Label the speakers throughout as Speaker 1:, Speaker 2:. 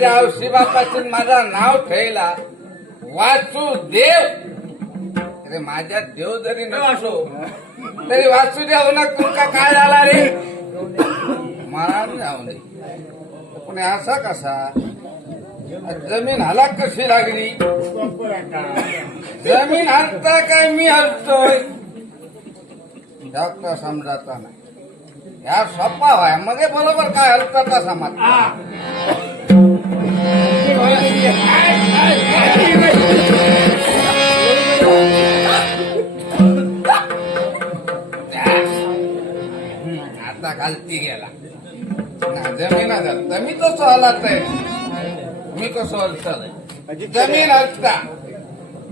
Speaker 1: माझ्या औषधापासून माझा नाव ठेवला. वाचू देव. अरे माझ्या देव जरी नसलो तरी वासुदेव ना तुमका काय झाला रे? मला जाऊ दे. पण असा कसा? जमीन हाला कशी लागली? जमीन हलता काय मी हलतोय? डॉक्टर समजाता नाही. या सोपा व्हाय. मग बरोबर काय हलता समज आता घालती गेला. ना जमीन हलता मी कसं हलत आहे? मी कसं हलत? जमीन हलता.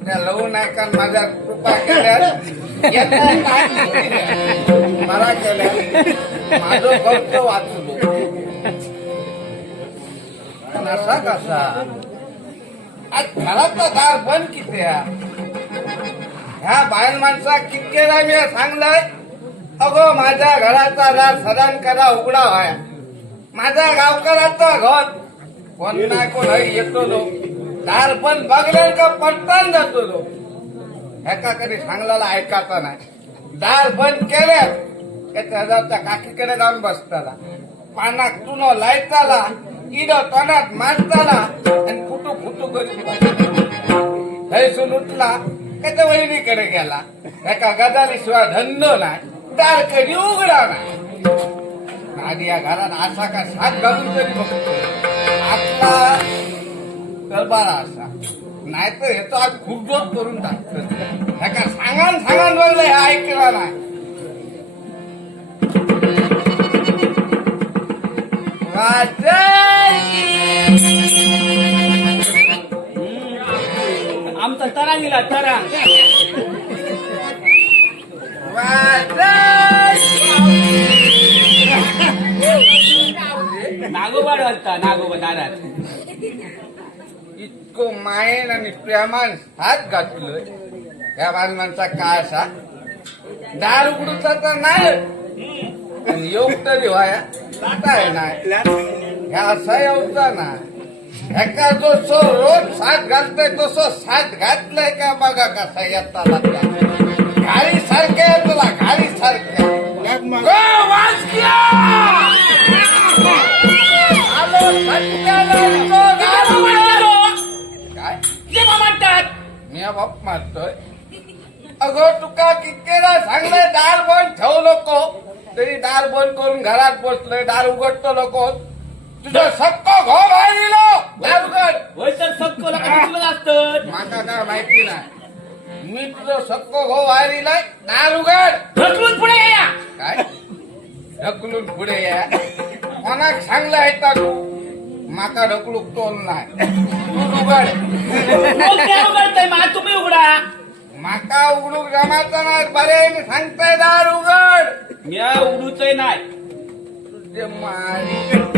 Speaker 1: त्या लवू नायकान माझ्या कृपा केल्या यातून केल्या? मला केल्या माझं फक्त वाचलो. पण असा कसा आज घरातलं दार बंद किती ह्या. बायल माणसा कितकेला मी सांगलाय अगो माझ्या घराचा दार सदान करा उघडा व्हाय माझ्या गावकराचं घर कोण ना कोण येतो लो दार बंद बघल्यान का पटकन जातो लो ह्याका कधी सांगलेला ऐकाचा नाही दार बंद केले. त्याच्या काकीकडे जाऊन बसताला पानाक तुनो लायताला इड तोंडात माणसाला आणि फुटू फुटू करीत थैसून उठला त्याच्या वहिनीकडे गेला. एका गजालीशिवाय धंदो नाही दार कधी उघडा नाही या घरात असा का सात घालून तरी बघतो. आतला दरबारा असा. नाहीतर हे तो आज खूप जोत करून टाकतो ह्याका सांगान सांगान बघलं हे ऐकला नाही. वाजय
Speaker 2: आमचा तरांगीला नागोबाड नागोबा घालता नागोबा दारात.
Speaker 1: इतकं मायेन आणि प्रेमान हात घातलं. या बालमांचा काय असा दार उघडूचा तर नाही. आणि येऊ तरी व्हाया. काय नाही ह्या असा येऊचा ना ह्याका जो सो रोज साथ घालतोय तो सो साथ घातलाय का बघा कसा येता लागला गाडी सारखे तुला गाडी सारखे. काय?
Speaker 2: म्हणतात.
Speaker 1: मी बाप मारतोय. अगो तुका कितकेला सांगलंय दार बंद ठेवू नको. तरी दार बंद करून घरात बसलोय दार उघडतो नको तुझं सक्क घो बाहेर दार उघड
Speaker 2: होय तर सक्क तुला असतं
Speaker 1: माका काय माहिती नाही. मी तुझं सक्क घो बाहेर दार उघड.
Speaker 2: ढकलून पुढे या
Speaker 1: काय? ढकलून पुढे या. कोणाक सांगलं आहे का तू माका ढकलूक तोल नाही. तू उघड.
Speaker 2: मग काय उघडताय? मा तुम्ही उघडा.
Speaker 1: माका उघडूक जमायचं नाही बरे सांगताय दार उघड.
Speaker 2: म्या उघडूचय नाही.
Speaker 1: तुझे मारी.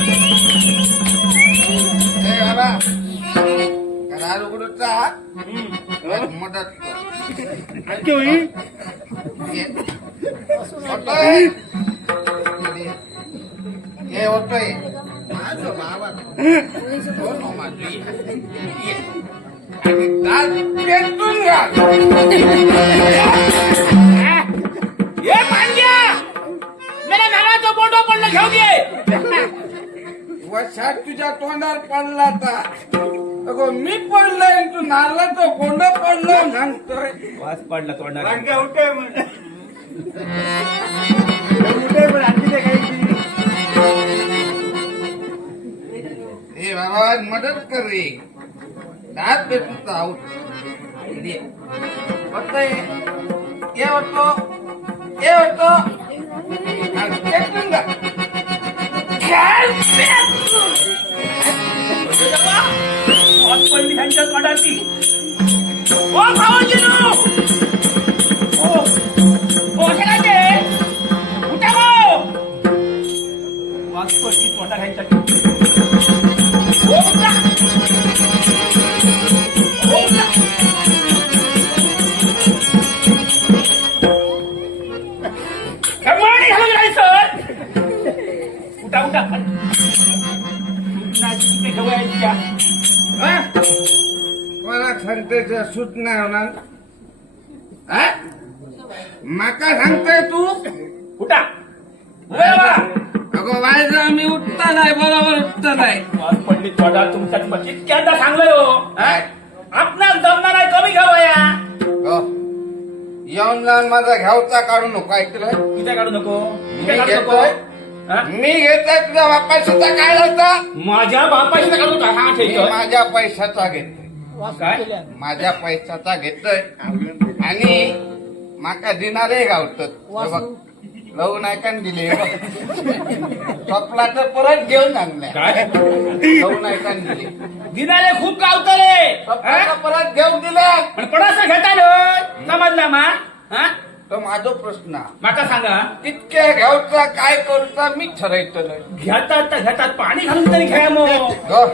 Speaker 1: કરતા
Speaker 3: મદદ કેવી
Speaker 1: એ ઓટો એ. મારો બાવા તો નો માજી દાદ પેટુંગા એ
Speaker 2: પાંડ્યા મેરા નાના તો બોટો પણ લખાવ દે
Speaker 1: वर्षात तुझ्या तोंडावर पडला तर अगो मी पडलोय तू नारळाचं कोंड पडलं. सांगतोय
Speaker 2: वास पडला तोंडाला
Speaker 3: रांगा उठे म्हण. उठे पण आणखी ते काही
Speaker 1: हे बाबा मदत कर रे. दात पेटून आहोत होतंय हे होतो हे होतो आणि पेटून घाल. घाल पेटून.
Speaker 2: वास पडली ह्यांच्या तोंडाची ओ भावजीनो ओ ओ
Speaker 1: सांगते सूट नाही होणार. हा? माका सांगतोय तू?
Speaker 2: उठा.
Speaker 1: अगो वायचं मी उठता नाही बरोबर उठता नाही.
Speaker 2: पडली थोडा तुमच्यात मग कितक्यांदा सांगलोय हो.
Speaker 1: हा?
Speaker 2: आपणाला जमणार आहे कमी घ्यावया
Speaker 1: हो. येऊन जाऊन माझा घ्यावचा काढू नको ऐकलं?
Speaker 2: किती काढू नको
Speaker 1: मी घेतोय. मी घेतोय तुझ्या बापाशीचा काय होता
Speaker 2: माझ्या बापाशी काढू नका हा
Speaker 1: माझ्या पैशाचा घेतोय.
Speaker 2: काय?
Speaker 1: माझ्या पैशाचा घेतोय. आणि माका दिनारे गावत. लव नाही का दिले? स्वप्ला तर परत घेऊन आणल्या.
Speaker 2: काय?
Speaker 1: लव नाही का दिले?
Speaker 2: दिनाले खूप गावतले
Speaker 1: स्वप्नाला परत घेऊन दिल्या
Speaker 2: पण पडासा घेता रे समजला मा? हा?
Speaker 1: तो माझा प्रश्न.
Speaker 2: माका सांगा
Speaker 1: तितक्या घ्यावचा काय करूचा मी ठरवतोय
Speaker 2: घेतात तर घेतात पाणी घालून तरी घ्या मग.
Speaker 1: हो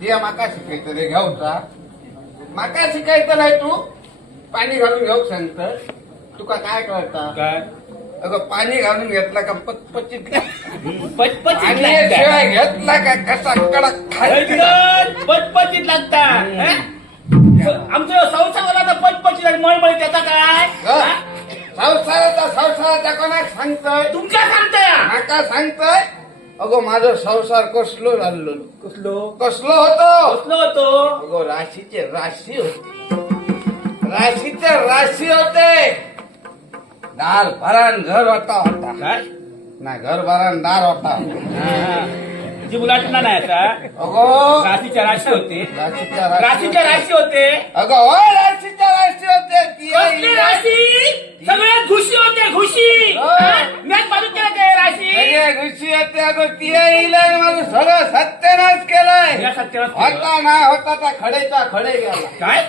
Speaker 1: ती माका शिकायचं रे घ्यावचा माका शिकायचं नाही तू? पाणी घालून घेऊ सांगत. तुका काय कळता?
Speaker 2: काय?
Speaker 1: अगं पाणी घालून घेतला का पचपचित
Speaker 2: पचपचित
Speaker 1: आणि. शिवाय घेतला का कसा कडक खायचा
Speaker 2: पचपचित लागतात हा? आमचं संसाराला तर पचपचित आणि मळमळी त्याचा काय? हा?
Speaker 1: संसाराचा संसाराचा कोणाक सांगतोय?
Speaker 2: तुमच्या सांगतोय.
Speaker 1: माका सांगतोय? अगो माझं संसार कसलो झालो?
Speaker 2: कसलो?
Speaker 1: कसलो होतो?
Speaker 2: कसलो होतो?
Speaker 1: अगो राशीचे राशी होते. राशीचे राशी होते. दार भरान घर होता होता.
Speaker 2: काय?
Speaker 1: नाही घर भरान दार होता.
Speaker 2: जी मुलाटना नाही आता.
Speaker 1: अगो.
Speaker 2: राशीच्या राशी होते.
Speaker 1: राशीच्या
Speaker 2: राशीच्या राशी होते.
Speaker 1: अगो राशीच्या राशी होते. ती
Speaker 2: कसली राशी? सगळ्यात घुशी होते घुशी.
Speaker 1: हो.
Speaker 2: मॅच बाजू केलं ते राशी?
Speaker 1: ऋषी होते. अगो ती येईल माझं सगळं सत्यानाश केलंय.
Speaker 2: या सत्यानाश.
Speaker 1: होता ना होता त्या खडेचा खडे गेला.
Speaker 2: काय?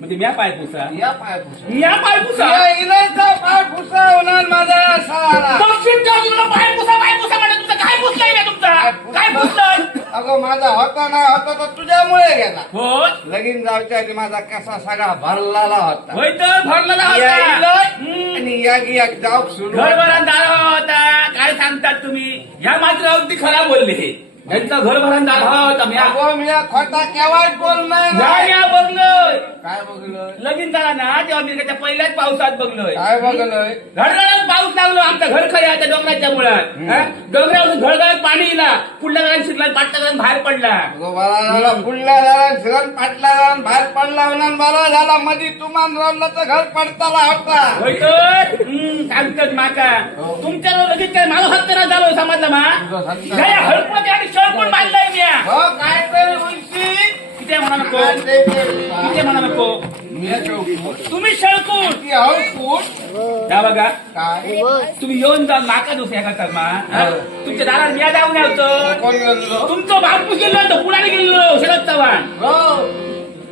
Speaker 2: म्हणजे म्या पाय पुसा.
Speaker 1: या पाय पुसा.
Speaker 2: म्या पाय पुसा.
Speaker 1: या इलाचा पाय पुसा होणार माझा सारा.
Speaker 2: बक्षीस द्या तुला पाय पुसा पाय पुसा म्हणजे तुमचं काय पुसलंय तुमचा? काय पुसलंय?
Speaker 1: अगो माझा होता ना होता तर तुझ्यामुळे गेला.
Speaker 2: हो.
Speaker 1: लगीन जायच्या आधी माझा कसा सगळा भरलेला होता.
Speaker 2: होय तर भरलेला
Speaker 1: या
Speaker 2: होता
Speaker 1: इलाय
Speaker 2: हम्म.
Speaker 1: आणि या एक जाऊ सुरू
Speaker 2: दार होता. काय सांगतात तुम्ही? ह्या मात्र अगदी खराब बोलले यांचा घरभरा दार होता म्या.
Speaker 1: अगो मी या खोटा केव्हाच बोलणार नाही.
Speaker 2: या बघलोय.
Speaker 1: काय बघलोय?
Speaker 2: लगीन झाला ना तेव्हा मी त्याच्या पहिल्याच पावसात बघलोय.
Speaker 1: काय बघलोय?
Speaker 2: घडघडत पाऊस लागलो आमचं घर खरे आहे त्या डोंगराच्या मुळात. हा? डोंगरावरून घडघडत पाणी इला. पुढल्या शिरला पाटल्या गाड्यात बाहेर पडला.
Speaker 1: अगो बरा झाला झाला पाटला झाला बाहेर पडला म्हणून बरा झाला मधी. तुमान राहिलं तर घर पडताला होता.
Speaker 2: होय तर? हम्म, सांगतात माका.
Speaker 1: हो.
Speaker 2: तुमच्या लगेच काय मला ना झालो समजलं मा? नाही, हळकुंड आणि शळकुंड बांधलाय मी
Speaker 1: हो काय तरी उलशी
Speaker 2: किती म्हणा नको? किती म्हणा नको? तुम्ही शळकून.
Speaker 1: ती हळकूट
Speaker 2: बघा.
Speaker 1: काय
Speaker 2: तुम्ही येऊन जा जाऊन माका दुसऱ्या करतात मा. तुमच्या दारात मी जाऊन यावतो तुमचं बापूस गेलो होतो पुढाने गेलो शरद चव्हाण.
Speaker 1: हो.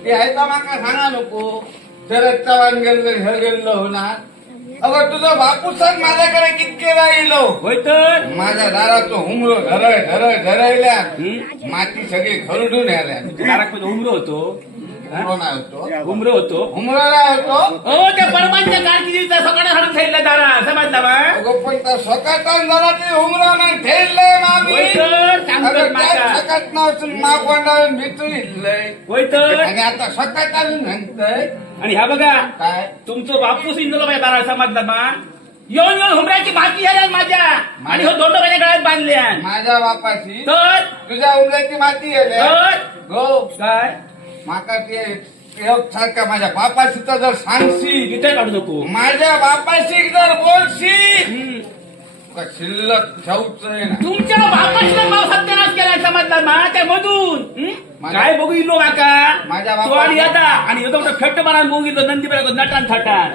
Speaker 1: ते आहे तर माका सांगा नको. शरद चव्हाण गेलो हे गेलो होणार. अगं तुझं बापू सांग माझ्याकडे कितके राहिलो?
Speaker 2: होय तर?
Speaker 1: माझ्या दाराचं हुमरो धरय धरय धरयल्या
Speaker 2: हम्म?
Speaker 1: माती सगळी खरडून आल्या.
Speaker 2: तुमच्या दारात मध्ये उमरो होतो?
Speaker 1: हुमरो नाही होतो.
Speaker 2: घुमरो होतो.
Speaker 1: नाही होतो.
Speaker 2: हो त्या परमांच्या कारकिर्दीचा सकाळी हाडून सांगितलं दारा. समजला बा
Speaker 1: अगो पण त्या सकाळचा जरा ते हुमरो नाही ठेवलंय मामी.
Speaker 2: होय तर सांगतो
Speaker 1: अगं त्या
Speaker 2: माझा
Speaker 1: सकाळ नावाचं मागवंडावून भितून इथलंय
Speaker 2: होय तर.
Speaker 1: आणि आता
Speaker 2: ह्या बघा
Speaker 1: काय?
Speaker 2: तुमचं बापूस इंदोला पाहिजे दारा समजला बा येऊन येऊन हुमऱ्याची माती आहे माझ्या. आणि हो दोन माझ्या गळ्यात बांधल्या.
Speaker 1: माझ्या बापाची.
Speaker 2: तर?
Speaker 1: तुझ्या उमऱ्याची माती
Speaker 2: तर?
Speaker 1: गो.
Speaker 2: काय?
Speaker 1: माका ते योग सारखा माझ्या बापाशी तर जर सांगशील.
Speaker 2: इथे काढू नको.
Speaker 1: माझ्या बापाशी जर
Speaker 2: हम्म.
Speaker 1: का शिल्लक ठेवच ना.
Speaker 2: तुमच्या बापाचा भाव सत्यानाश केला समजला? मा त्या मधून. हं?
Speaker 1: माझ्या-
Speaker 2: काय बघू इलो काका?
Speaker 1: माझ्या
Speaker 2: तो
Speaker 1: बापा-
Speaker 2: आणि आता आणि येतो मोठं फेट बारा बघू इलो नंदी नटान थाटान.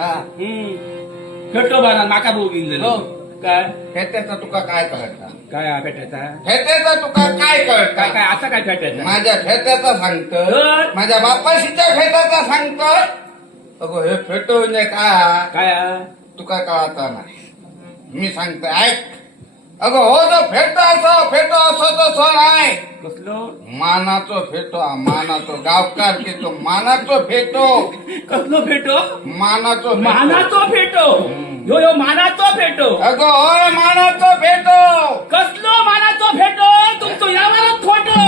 Speaker 2: फेट बारा माका बघू इलो
Speaker 1: हो.
Speaker 2: काय?
Speaker 1: फेट्याचा तुका काय कळता?
Speaker 2: काय हा फेटाचा
Speaker 1: फेट्याचा तुका काय
Speaker 2: काय
Speaker 1: कळता?
Speaker 2: काय आता काय फेटायचा?
Speaker 1: माझ्या फेट्याचा सांगतो? माझ्या बापाशीच्या फेट्याचा सांगतो अगो हे फेट म्हणजे काय
Speaker 2: काय हा?
Speaker 1: तुका कळता नाही. मी सांगतो ऐक. अगो हो जो फेटो असो असो
Speaker 2: कसलो?
Speaker 1: मानाचो फेटो हा मानाचो गावकार फेटो मानाचो फेटो.
Speaker 2: कसलो फेटो?
Speaker 1: मानाचो फेटो.
Speaker 2: मानाचो फेटो. यो यो मानाचो फेटो.
Speaker 1: अगो होय मानाचो फेटो.
Speaker 2: कसलो मानाचो फेटो? तुमचो यावरच खोटो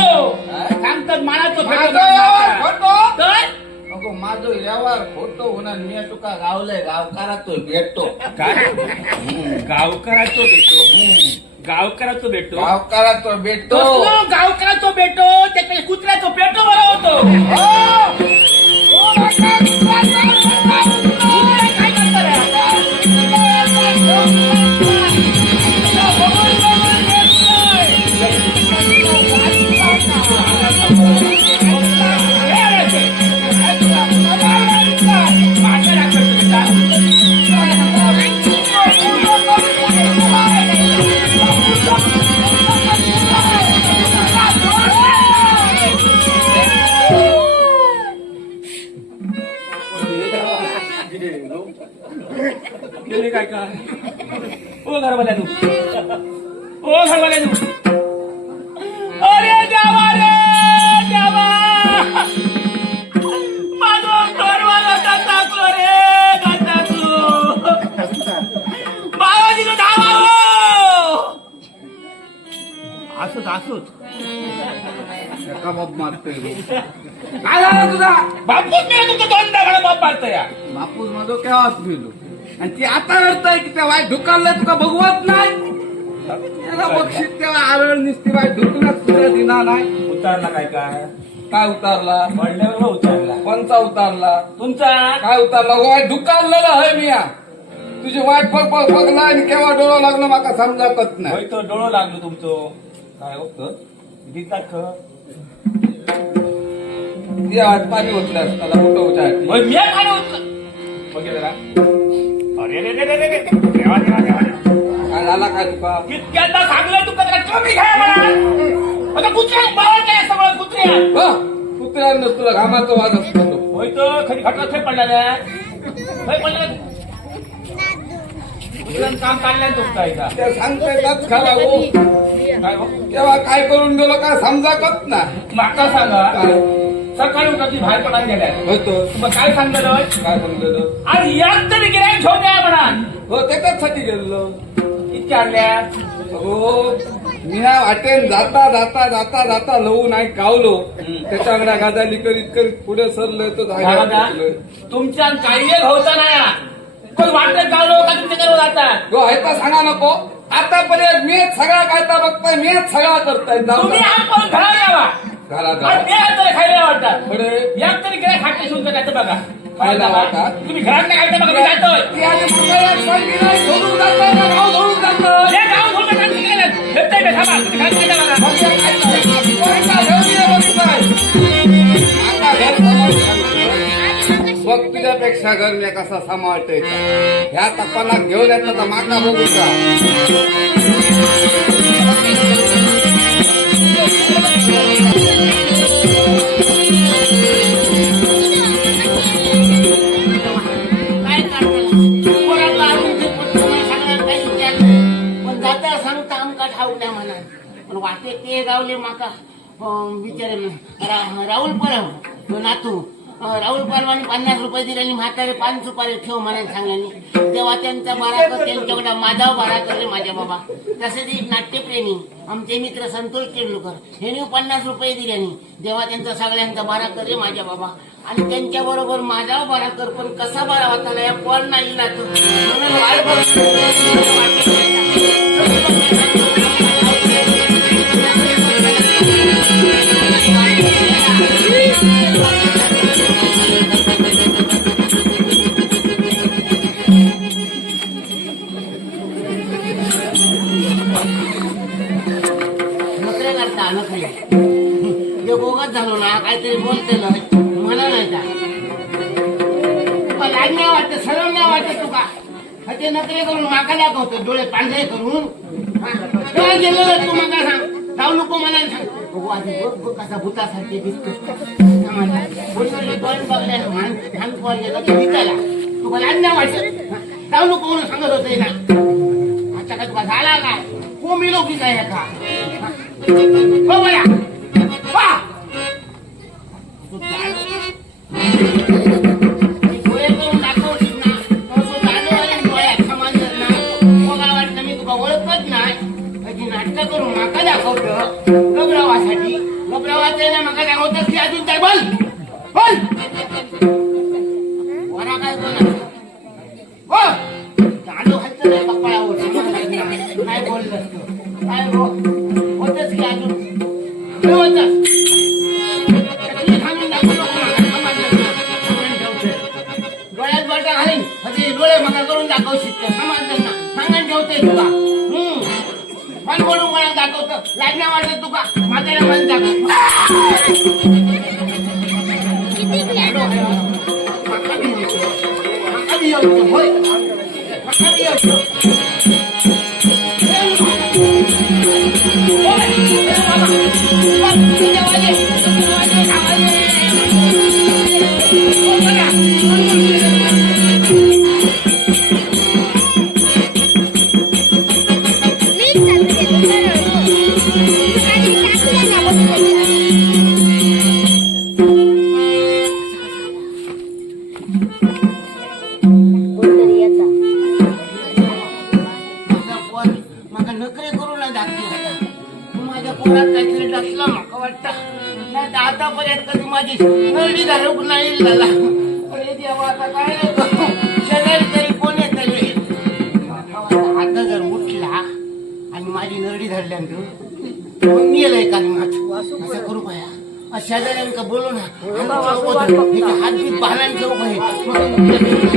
Speaker 2: सांगतात मानाचो फेटो
Speaker 1: माझो यावर फोटो.
Speaker 2: तर?
Speaker 1: अगो माझो यावर फोटो होणार. मी तुका गावलंय? गावकाराचो भेटतो.
Speaker 2: काय. गावकराचो भेटो
Speaker 1: हम्म.
Speaker 2: गावकराचो भेटो
Speaker 1: गावकाराचो भेटतो
Speaker 2: कसलो गावकराचो भेटो त्याच्या कुत्र्याचो पेटो बरा होतो. काय करता रे? माझ्या
Speaker 1: नाही
Speaker 2: उतारला काय काय?
Speaker 1: काय उतारला?
Speaker 2: पडल्यावर उतारला.
Speaker 1: कोणचा उतारला?
Speaker 2: तुमचा.
Speaker 1: काय उतारला? वाईट ढुकाललेला आहे मी या. तुझी वाईट बघ बघ बघला आणि केव्हा डोळा लागलं माका समजतच नाही.
Speaker 2: होय तर डोळं लागलं तुमचं. काय होतं दिसतात ख.
Speaker 1: ती वाट पाणी होतल्यास त्याला उचारती
Speaker 2: होय मी पाणी होतं बघे जरा. अरे रे रे रे रे रे देवा देवा देवा.
Speaker 1: काय झाला काय तुका?
Speaker 2: कितक्यांदा सांगलं तू कचरा कमी घ्या मला. आता कुत्र्या बावळ काय सगळं कुत्र्या
Speaker 1: हो, कुत्र्यानं तुला घामाचा वाज असतो तो.
Speaker 2: होय तर खरी खटला थंय पडला रे थंय पडला कुत्र्यानं काम काढलं तो काय का
Speaker 1: त्या सांगतोय तच खरा हो.
Speaker 2: काय हो?
Speaker 1: तेव्हा काय करून गेलो काय समजाकच ना.
Speaker 2: माका सांगा.
Speaker 1: काय?
Speaker 2: सकाळी उठाची बाहेर पडायला गेल्या.
Speaker 1: होतो
Speaker 2: मग काय सांगलं
Speaker 1: काय समजलं
Speaker 2: आज यात तरी गिरायक घेऊन या म्हणा.
Speaker 1: हो त्याच्याचसाठी गेलो
Speaker 2: इतक्या आणल्या
Speaker 1: हो. मी ह्या वाटेन जाता जाता जाता जाता लवू नाही कावलो. त्याच्या अंगडा गादाली करीत करीत पुढे सरलोय तो
Speaker 2: दादा,
Speaker 1: पोचलोय.
Speaker 2: तुमच्या काही एक होता नाही कोण वाटत गावलो का तुमच्या घरावर जातात?
Speaker 1: गो ह्याचा सांगा नको. आतापर्यंत मीच सगळा कायता बघताय मीच सगळा करताय. जाऊ
Speaker 2: तुम्ही
Speaker 1: द्या.
Speaker 2: पाहून घरावर यावा. आणि. ते तरी खायला वाटतात.
Speaker 1: पुढे
Speaker 2: एक तरी गिरायक खाते शुल्क त्याचं बघा.
Speaker 1: खायला वाटतात?
Speaker 2: तुम्ही घरात नाही खायचं बघा मी जातोय.
Speaker 1: ती आधी मंगळवार सांगितलं, सोडून जातोय का गाव सोडून जातोय?
Speaker 2: हे गाव बघा
Speaker 1: मग आता बघ तुझ्यापेक्षा घर मी कसा सांभाळतोय ह्या तपाला घेऊन येतात तर माका बघू का?
Speaker 4: पण ते गावले माका. बिचारे राहुल परब नातू. राहुल परवानी पन्नास रुपये दिले आणि म्हातारे पाच सुपारी ठेव म्हणायला सांगल्याने. तेव्हा त्यांचा बाराकर त्यांच्याकडे माझा बारा कर रे माझ्या बाबा. तसेच एक नाट्यप्रेमी आमचे मित्र संतोष तेंडुलकर हे पन्नास रुपये दिल्यानी तेव्हा त्यांचा सगळ्यांचा बारा कर रे माझ्या बाबा. आणि त्यांच्या बरोबर माझा बारा कर पण कसा बारा होता या पण नाही ना तो म्हणून वाट नोकऱ्या करता जे बोगत झालो ना काहीतरी बोलते ना मला नाही का तुका नाही वाटत सरळ नाही वाटत तुका ते नकरे करून माका दाखवतो डोळे पांढरे करून. काय गेलेलं तू मला सांग जाऊ नको मला सांग. बघू आधी बघ कसा भूतासारखे दिसतो बोललो डोळे बघले मान ध्यान पोर गेलं की दिसायला तुका लाज नाही वाटत. जाऊ नको म्हणून सांगत होते ना. आता का तुका झाला काय? कोमी लोकी काय का गबरावासाठी गबरावाचं ना माका दाखवतं की अजून काय बोल बोल झाला अरे देवा आता काय? शेजारी तरी कोण आता जर उठला आणि माझी नरडी धरल्यानंतर मग मी येलंय का माझ असं करू पाया शेजाऱ्यांका बोलू ना हात बीत भालान ठेवू पाहिजे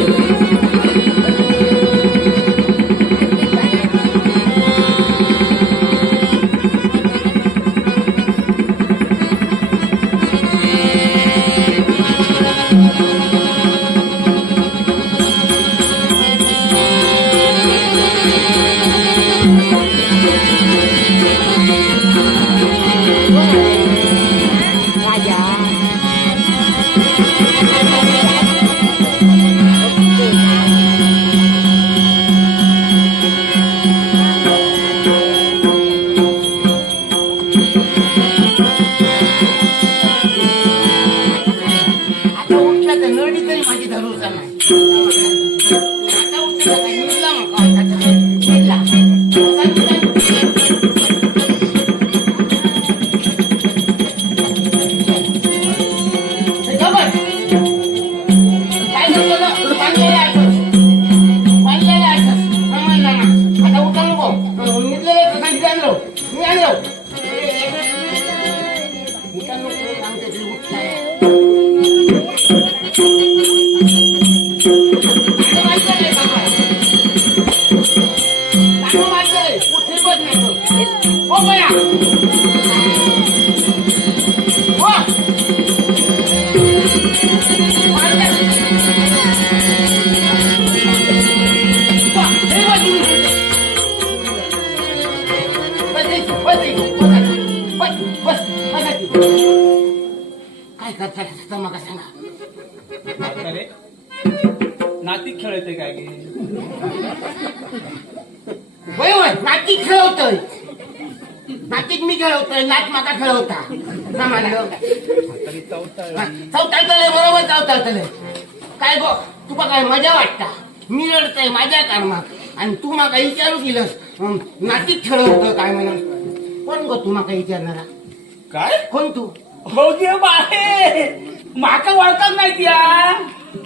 Speaker 4: वय वय नातिक खेळवतोय नातिक मी खेळवतोय नात माका खेळवता हा, चौताळतलंय बरोबर चौताळतलंय काय गो तुका काय मजा वाटता? मी रडतय माझ्या कामात. आणि तू माका विचारू केलंस अं, नातीक खेळ होतं काय म्हणून? कोण गो तू माका विचारणारा?
Speaker 2: काय?
Speaker 4: कोण तू?
Speaker 2: हो गे बाहे माका वळतात नाही त्या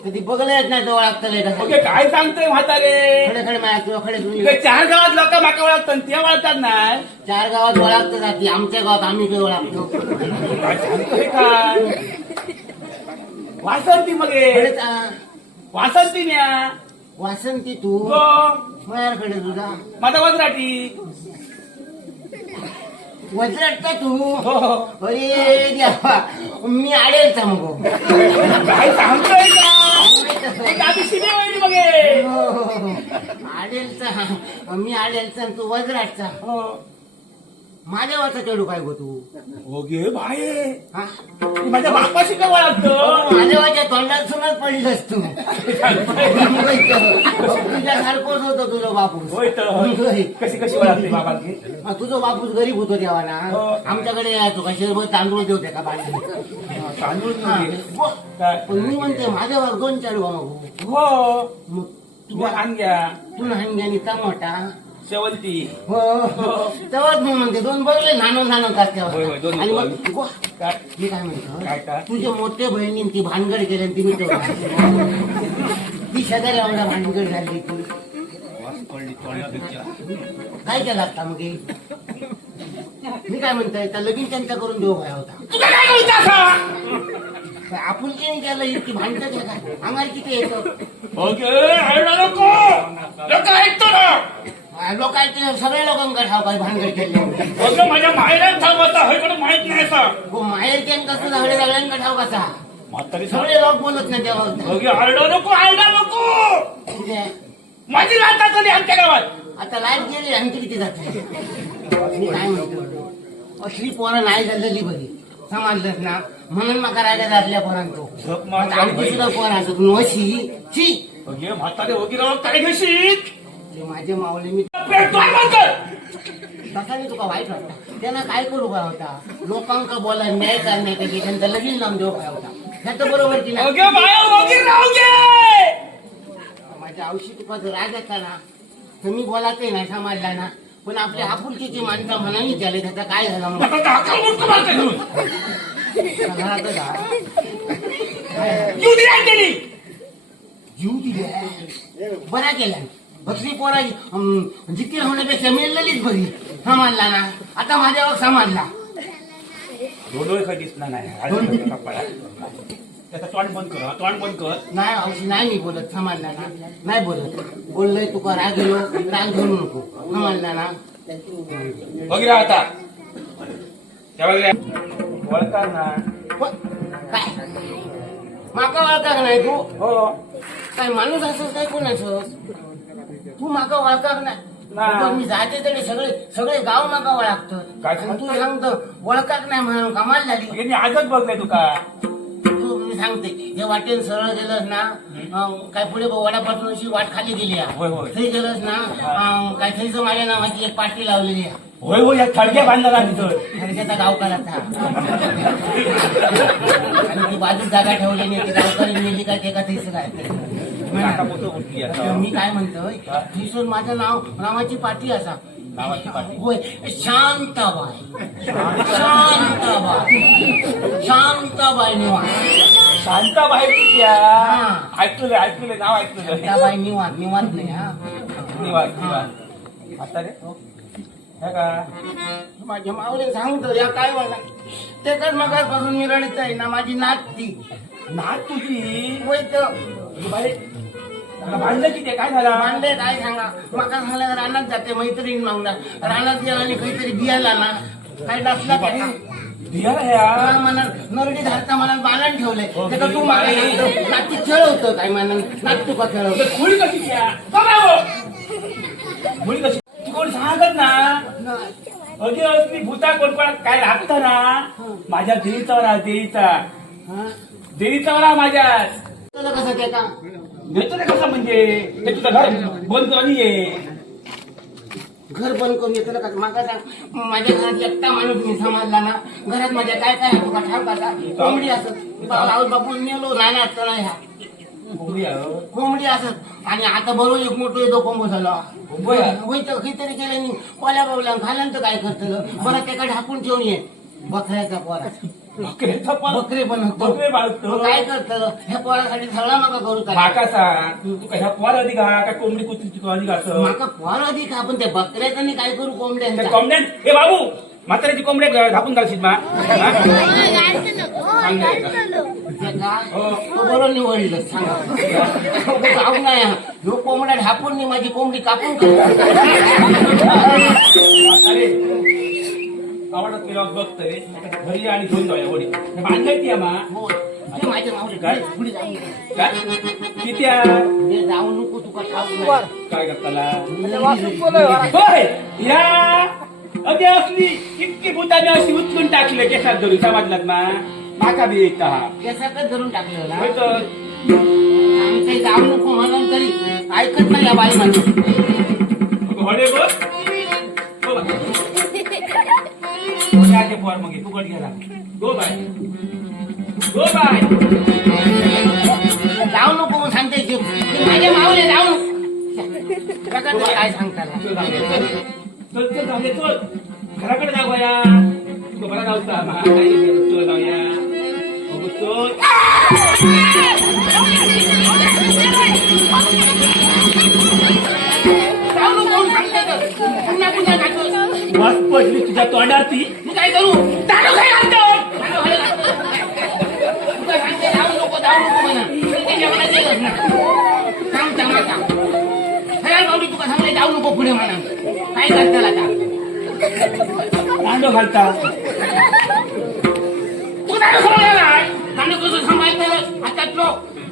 Speaker 4: कधी बघलंच नाही तो ओळखतलंय का
Speaker 2: ओके काय सांगतोय म्हातारे?
Speaker 4: खडे खडे माझ्या तुला खडे
Speaker 2: इकडे चार गावात लोक माका वळखतात ते वळतात नाही
Speaker 4: चार गावात ओळखत जाते आमच्या गावात आम्ही काही ओळखतो?
Speaker 2: काय सांगतोय काय? वासंती मग. हे.
Speaker 4: खडेच, आ,
Speaker 2: वासंती न्या
Speaker 4: वासंती तू?
Speaker 2: हो.
Speaker 4: माझ्याकडे तुझा?
Speaker 2: माझा वजराटी
Speaker 4: वज्राट का तू
Speaker 2: हो हो.
Speaker 4: अरे देवा मी आडेल मग
Speaker 2: काय सांगतोय का मग हे.
Speaker 4: आडेलचा मी आडेलचा तू वज्राटचा
Speaker 2: हो.
Speaker 4: माझ्या वाचा चढू काय गो तू.
Speaker 2: हो गे बाये
Speaker 4: हा?
Speaker 2: ती माझ्या बापाशी का वळखतो
Speaker 4: माझ्या वाच्या तोंडात सुनच पडलंस तू. तुझ्या सारखंच होतं तुझं बापूस.
Speaker 2: होय तर.
Speaker 4: होय.
Speaker 2: कशी कशी वळखते बाबा
Speaker 4: हा, तुझं बापूस गरीब होतो तेव्हा ना
Speaker 2: हो.
Speaker 4: आमच्याकडे यायचो का शेरभर तांदूळ देवते का बांधले
Speaker 2: तांदूळ. काय?
Speaker 4: पण मी म्हणते माझ्यावर दोन चार गो मग
Speaker 2: हो.
Speaker 4: मग
Speaker 2: घ्या
Speaker 4: तू हंग्यानी टमाटा
Speaker 2: शेवंती
Speaker 4: हो तेव्हाच मी म्हणते दोन बघले नाणं नाणं
Speaker 2: होय, होय,
Speaker 4: त्यावर
Speaker 2: दोन
Speaker 4: आणि मग
Speaker 2: बघले.
Speaker 4: गो-
Speaker 2: काय?
Speaker 4: मी काय
Speaker 2: काय
Speaker 4: म्हणतो?
Speaker 2: काय?
Speaker 4: तुझ्या मोठ्या बहिणीने ती भानगड केली आणि ती मिटवली ती शेजारी एवढा भानगड झाली ती काय केलं आता मग हे? मी काय म्हणतोय त्या लगीन त्यांच्या करून देऊ काय होता.
Speaker 2: तुला काय कळतं असं?
Speaker 4: काय आपुलकीने केलं इतकी भांडत काय आम्हाला किती येतं?
Speaker 2: ओके नको ऐकतो ना.
Speaker 4: लोक ते सगळे लोकांकडे ठाव काय भानगड केले
Speaker 2: माझ्या मायला ठाव होता हे कोणी माहीत नाही असं?
Speaker 4: हो माहेर केन कसं सगळे सगळ्यांकडे ठाव कसा
Speaker 2: म्हातारी
Speaker 4: सगळे लोक बोलत नाही तेव्हा
Speaker 2: नको नको!
Speaker 4: म्हणजे
Speaker 2: माझी राहतात कधी आमच्या गावात.
Speaker 4: आता लाइट गेली आणखी किती जाते? मी काय म्हणतो? असली पोरं नाही झालेली बरी. समजलंच ना? म्हणून मका राजा जातल्या पोरांतो
Speaker 2: झोप
Speaker 4: आमची सुद्धा पोर असत नशी ची
Speaker 2: ओके म्हातारे राव काय घेशील
Speaker 4: ते माझे माऊली मी. तसा मी तुका वाईट वाटता त्यांना काय करू काय होता? लोकांका बोला न्याय करण्यासाठी त्यांचा लगीन लावून देऊ काय होता. ह्याचं बरोबर की नाही? माझ्या औषध तुका जर राग येता ना तर मी बोलायचंही नाही समाजला ना. पण आपल्या आपुलकीची माणसं मनाने केले त्याचा काय झालं मग
Speaker 2: नाही दिली.
Speaker 4: जीव दिले बरा केला. बकरी पोरा जिकीर होण्यापेक्षा मिळलेलीच बरी. समाजला ना. आता माझ्यावर समाजला
Speaker 2: दिसणार नाही. हळू कपाळात. त्याचं तोंड बंद कर तोंड बंद कर.
Speaker 4: नाही औषध नाही मी बोलत समाजला ना. नाही बोलत. बोललोय तुका राग गेलो राग धरू नको. समाजला ना.
Speaker 2: आता. वळका ना.
Speaker 4: काय? माका वाळकाक नाही तू?
Speaker 2: हो.
Speaker 4: काय माणूस असं काय कोण असं तू माका वाळकाक नाही
Speaker 2: नाही.
Speaker 4: पण मी जाते तरी सगळे सगळे गाव माका
Speaker 2: काय
Speaker 4: आणि तू सांगतो ओळखाक नाही म्हणून कमाल झाली.
Speaker 2: यांनी आजच बघलंय तुका
Speaker 4: तू मी सांगते हे वाटेन सरळ गेलंस ना अं, काय पुढे वडापासून अशी वाट खाली गेली आहे.
Speaker 2: होय, होय.
Speaker 4: थंय गेलंस ना अं, काय थंयचं माझ्या नावाची एक पाठी लावलेली आहे.
Speaker 2: होय होय या थडक्या बांधला तिथं.
Speaker 4: खडक्याचा गावकराचा आणि ती बाजूत जागा ठेवली नाही ती गावकरी नेली काय ते का थैस काय?
Speaker 2: काका मोठं उठली
Speaker 4: तर
Speaker 2: आता.
Speaker 4: मी काय म्हणतोय थैसून माझं नाव नावाची पाठी असा.
Speaker 2: नावाची पाटी.
Speaker 4: होय शांताबाई. शांताबाई. शांताबाई निवास.
Speaker 2: शांताबाई त्या
Speaker 4: हा.
Speaker 2: ऐकलं ऐकलं नाव ऐकलं
Speaker 4: शांताबाई निवास निवास नाही हा.
Speaker 2: निवास निवास. आता रे? हे. का?
Speaker 4: माझ्या सांगतो या काय मला ते कर मगापासून मी रडत आहे ना माझी नात ती.
Speaker 2: नात तुझी?
Speaker 4: होय तर.
Speaker 2: बाई, भांडलं किती? काय झाला?
Speaker 4: मांडे काय सांगा? मका सांगला रानात जाते मैत्रीण मागणार रानात गेला आणि काहीतरी बियाला ना काय
Speaker 2: बाई,
Speaker 4: का
Speaker 2: भियाला ह्या
Speaker 4: मनात नरडी धरता मला बालन ठेवलंय. त्याचं तू मला नाती खेळवतं काय म्हणा नात तुका खेळवतं
Speaker 2: मुळी कशी घ्या बघा मुळी कशी? ती कोण सांगत ना? अगे असली भूता कोण कोण काय लागत ना माझ्या देवीचा वरा देवीचा.
Speaker 4: हा?
Speaker 2: देवीचा वरा माझ्या
Speaker 4: कसं ते का?
Speaker 2: घेतो कसं म्हणजे? ते तुझं घर बंद करून ये
Speaker 4: घर बंद करून येतं का? मागा सांग माझ्या घरात एकटा माणूस मी सांभाळला ना घरात माझ्या काय काय आहे तुका ठाव का कोंबडी असत राहुल बापू नेलो नाना असताना ह्या.
Speaker 2: कोंबडी आहे, हो.
Speaker 4: कोंबडी असत आणि आता बरोबर एक मोठं येतो कोंबो झाला.
Speaker 2: कोंबो आहे?
Speaker 4: होय तर काहीतरी केलं नाही. कोल्या बाबला घालन तर काय करतं बरं त्याला ढाकून ठेवून ये. बकऱ्याचा पोरा.
Speaker 2: बकऱ्याचा पण
Speaker 4: बकरे पण होतो
Speaker 2: बकरे.
Speaker 4: मग काय करतं ह्या पोरासाठी सगळा नका करू त्याला.
Speaker 2: माका सांग तू कशा पोर अधिक हा का कोंबडी कुत्री अधिक असं
Speaker 4: माका पोर अधिक आपण त्या बकऱ्याचं नाही काय करू
Speaker 2: त्या
Speaker 4: कोंबड्यांचा
Speaker 2: कोंबड्यान हे बाबू म्हाताऱ्याची कोंबड्या धापून घालशील मा हा?
Speaker 5: नको. हो.
Speaker 4: ते?
Speaker 2: हो.
Speaker 4: तो बरोबर निवडलं सांगा जाऊ नाही हा. ह्यो कोंबड्या ढापून नाही माझी कोंबडी कापून.
Speaker 2: अरे आवडत केला बघ तरी घरी आणि घेऊन जाऊया वडी.
Speaker 4: हो. ते माझ्या मावशी
Speaker 2: काय?
Speaker 4: पुढे जाऊ नका.
Speaker 2: काय? किती आहे?
Speaker 4: पुढे जाऊ नको तुका ठाऊक.
Speaker 2: काय करताला? होय. या. अगे असली इतकी भूताने अशी उचलून टाकले केसात धरून. समाजलात मा? माका बी येत हा.
Speaker 4: केसातच धरून टाकलेलं
Speaker 2: होय तर.
Speaker 4: आम्ही काही जाऊ नको म्हणून तरी ऐकत नाही या बाई माझी
Speaker 2: घोडे बघ हो. घोड्याचे पोर मग तू गड घ्याला गो बाय गो बाय
Speaker 4: जाऊ नको म्हणून सांगते की की माझ्या मावले जाऊ नको काय सांगताना
Speaker 2: चल चल चल जाऊया चल घराकडे जाऊया तू बरा जाऊचा मा काही चल जाऊया अगो चल मस्त पडली तुझ्या तोंडाती
Speaker 4: मी काय करू दारू काय घालतो दारू खायला घालतो. तुला सांगते जाऊ नको जाऊ नको म्हणा त्याच्या मनात येतच नाही. सांग चांगला सांग खऱ्या माऊली तुका सांगले जाऊ नको पुढे म्हणा काय करताल आता
Speaker 2: दांडो घालता
Speaker 4: तू दारू सांभाळला नाही दारू कसं सांभाळतं हातात लो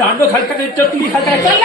Speaker 4: वाटतं.
Speaker 2: कधी दांडो घालता कधी चटणी घालता चल